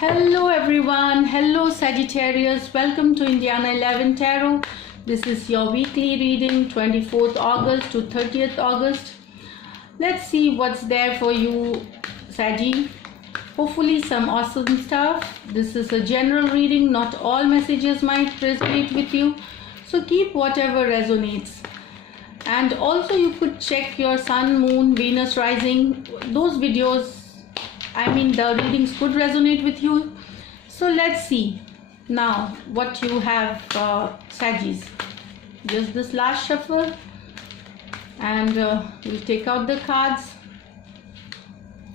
Hello everyone, hello Sagittarius, welcome to Indiana 11 Tarot. This is your weekly reading 24th August to 30th August. Let's see what's there for you, Saggy. Hopefully some awesome stuff. This is a general reading, not all messages might resonate with you. So keep whatever resonates. And also you could check your Sun, Moon, Venus rising. Those videos, the readings could resonate with you. So let's see now what you have, Saggies. Just this last shuffle, and we'll take out the cards.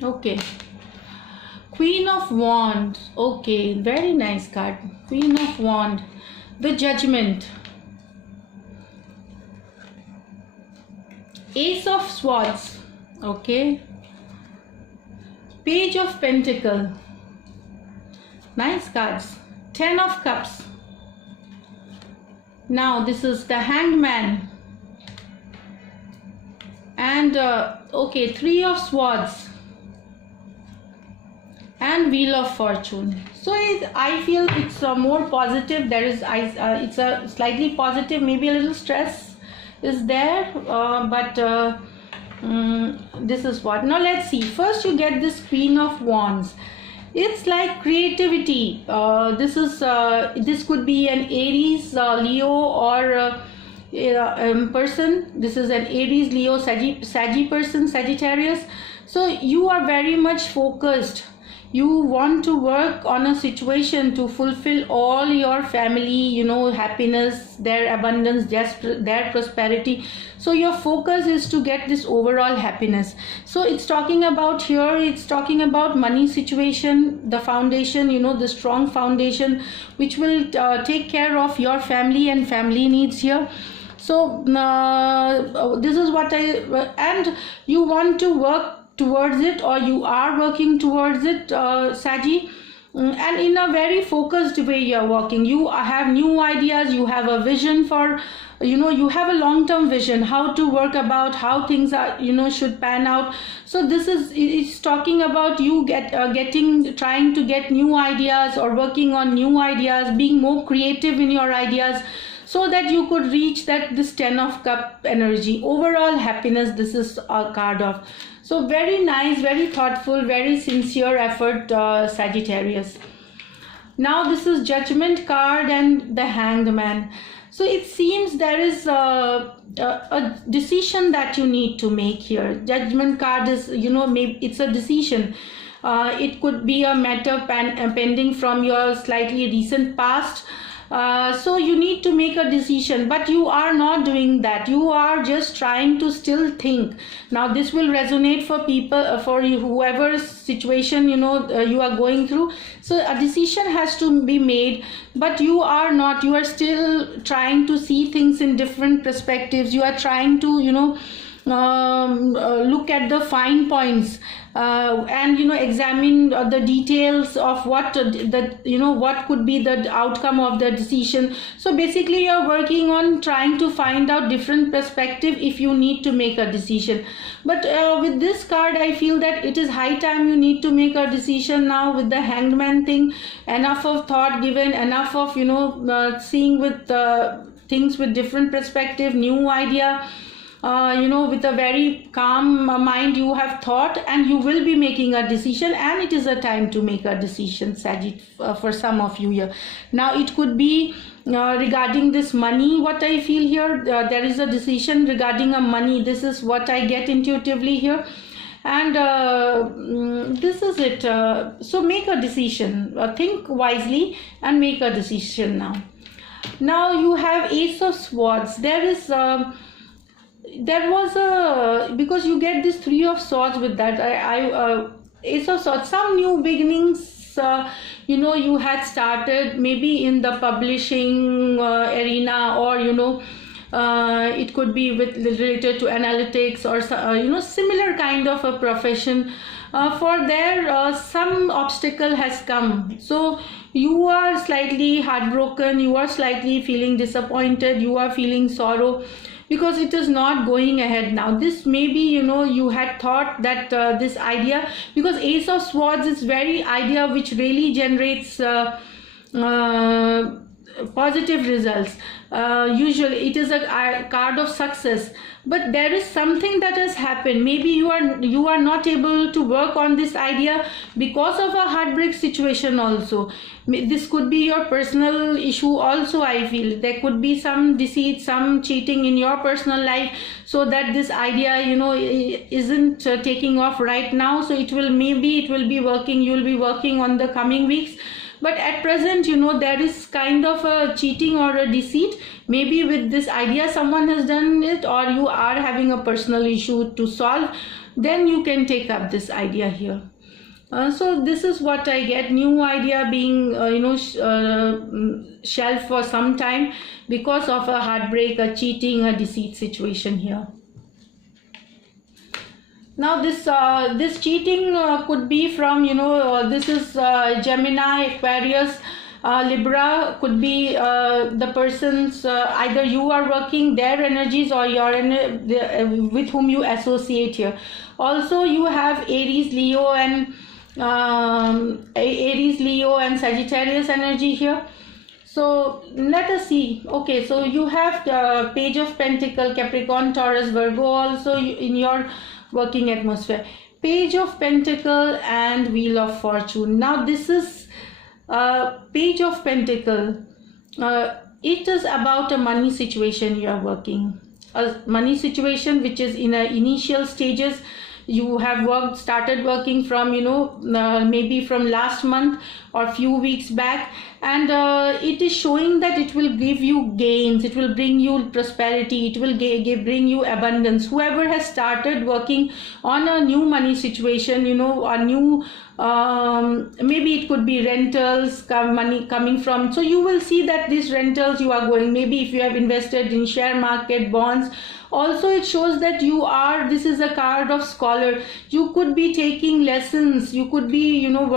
Okay, Queen of Wands. Okay, very nice card. Queen of Wands, the Judgment, Ace of Swords. Okay, Page of Pentacle. Nice cards. Ten of Cups. Now this is the Hanged Man. And okay, Three of Swords and Wheel of Fortune. So I feel it's more positive. There is it's a slightly positive, maybe a little stress is there, but this is what. Now let's see. First you get this Queen of Wands. It's like creativity. This could be an Aries, Leo, or person. This is an Aries, Leo, Saggy person, Sagittarius. So you are very much focused. You want to work on a situation to fulfill all your family, happiness, their abundance, their prosperity. So your focus is to get this overall happiness. So it's talking about here, it's talking about money situation, the foundation, the strong foundation, which will take care of your family and family needs here. So this is what and you want to work towards it, or you are working towards it, Saggy, and in a very focused way you are working. You have new ideas, you have a vision for, you have a long-term vision how to work about how things are, should pan out. So this is, it's talking about you trying to get new ideas or working on new ideas, being more creative in your ideas, so that you could reach this Ten of Cup energy. Overall happiness, this is a card of. So very nice, very thoughtful, very sincere effort, Sagittarius. Now this is Judgment card and the Hanged Man. So it seems there is a decision that you need to make here. Judgment card is, maybe it's a decision. It could be a matter pending from your slightly recent past. So you need to make a decision, but you are not doing that. You are just trying to still think. Now this will resonate for people, for whoever situation you are going through. So a decision has to be made, but you are not. You are still trying to see things in different perspectives. You are trying to look at the fine points and examine the details of what what could be the outcome of the decision. So basically you're working on trying to find out different perspective if you need to make a decision. But with this card I feel that it is high time you need to make a decision now. With the Hanged Man thing, enough of thought given, enough of seeing with things with different perspective, new idea. With a very calm mind you have thought, and you will be making a decision, and it is a time to make a decision, Sagitt, for some of you here. Now it could be regarding this money. What I feel here, there is a decision regarding a money. This is what I get intuitively here, and this is it. So make a decision, think wisely and make a decision now. Now you have Ace of Swords. There was because you get this Three of Swords with that. Ace of Swords, some new beginnings, you had started maybe in the publishing arena, or it could be related to analytics or similar kind of a profession. For there some obstacle has come, so you are slightly heartbroken, you are slightly feeling disappointed, you are feeling sorrow. because it is not going ahead now. This maybe, you know, you had thought that this idea, because Ace of Swords is very idea which really generates positive results. Usually it is a card of success, but there is something that has happened. Maybe you are not able to work on this idea because of a heartbreak situation also. This could be your personal issue also. I feel there could be some deceit, some cheating in your personal life, so that this idea, you know, isn't taking off right now. So it will be working, you'll be working on the coming weeks. But at present, you know, there is kind of a cheating or a deceit. Maybe with this idea someone has done it, or you are having a personal issue to solve. Then you can take up this idea here. So this is what I get. New idea being shelved for some time because of a heartbreak, a cheating, a deceit situation here. Now this cheating could be from, you know, this is Gemini, Aquarius, Libra. Could be the person's, either you are working their energies or your with whom you associate here. Also you have Aries, Leo and Sagittarius energy here. So let us see. Okay, so you have the Page of Pentacle, Capricorn, Taurus, Virgo also in your working atmosphere. Page of Pentacle and Wheel of Fortune. Now this is Page of Pentacle. It is about a money situation you are working. A money situation which is in a initial stages. You have started working from, you know, maybe from last month or few weeks back, and it is showing that it will give you gains, it will bring you prosperity, it will bring you abundance. Whoever has started working on a new money situation, you know, a new maybe it could be rentals, money coming from, so you will see that these rentals you are going, maybe if you have invested in share market, bonds. Also it shows that this is a card of scholar. You could be taking lessons, you could be, you know,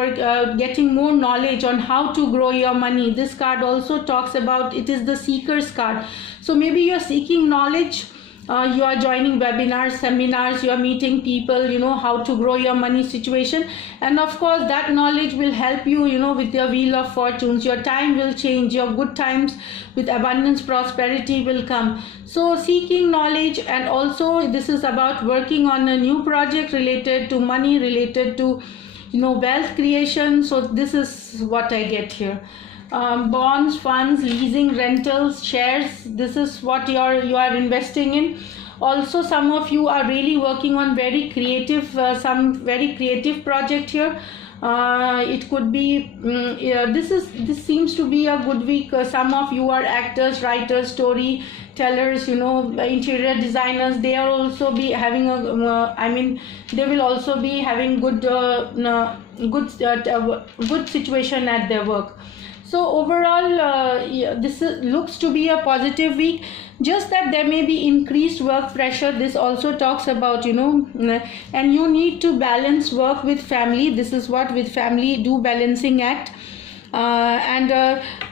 getting more knowledge on how to grow your money. This card also talks about, it is the seeker's card. So maybe you are seeking knowledge. You are joining webinars, seminars, you are meeting people, you know, how to grow your money situation. And of course that knowledge will help you, you know, with your Wheel of Fortunes. Your time will change, your good times with abundance, prosperity will come. So seeking knowledge, and also this is about working on a new project related to money, related to, you know, wealth creation. So this is what I get here. Bonds, funds, leasing, rentals, shares, this is what you are investing in. Also some of you are really working on very creative, some very creative project here. It could be this seems to be a good week. Some of you are actors, writers, storytellers, you know, interior designers. They are also be having they will also be having good situation at their work. So overall, this looks to be a positive week. Just that there may be increased work pressure. This also talks about, you know, and you need to balance work with family. This is what with family do balancing act. And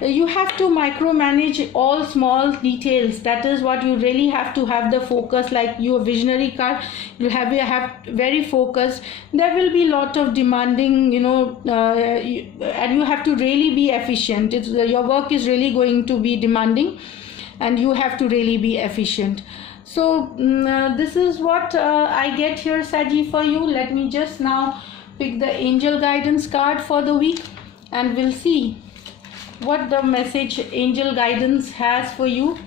you have to micromanage all small details. That is what you really have to have the focus. Like your visionary card, you have very focused. There will be lot of demanding, you know, and you have to really be efficient. Your work is really going to be demanding, and you have to really be efficient. So this is what I get here, Saji, for you. Let me just now pick the angel guidance card for the week, and we'll see what the message angel guidance has for you,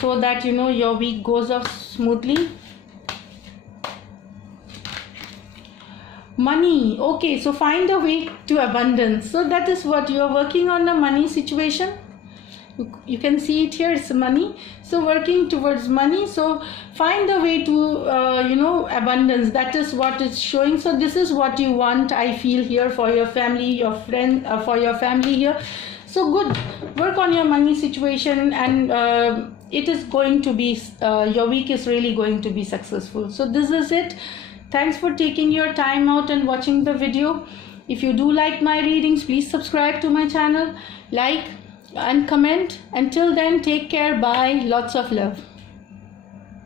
so that, you know, your week goes off smoothly. Money. Okay, so find a way to abundance. So that is what you are working on, a money situation. You can see it here, it's money. So working towards money. So find a way to you know, abundance. That is what it's showing. So this is what you want, I feel, here for your family, your friend, for your family here. So good, work on your money situation, and it is going to be your week is really going to be successful. So this is it. Thanks for taking your time out and watching the video. If you do like my readings, please subscribe to my channel, like and comment. Until then, take care. Bye. Lots of love.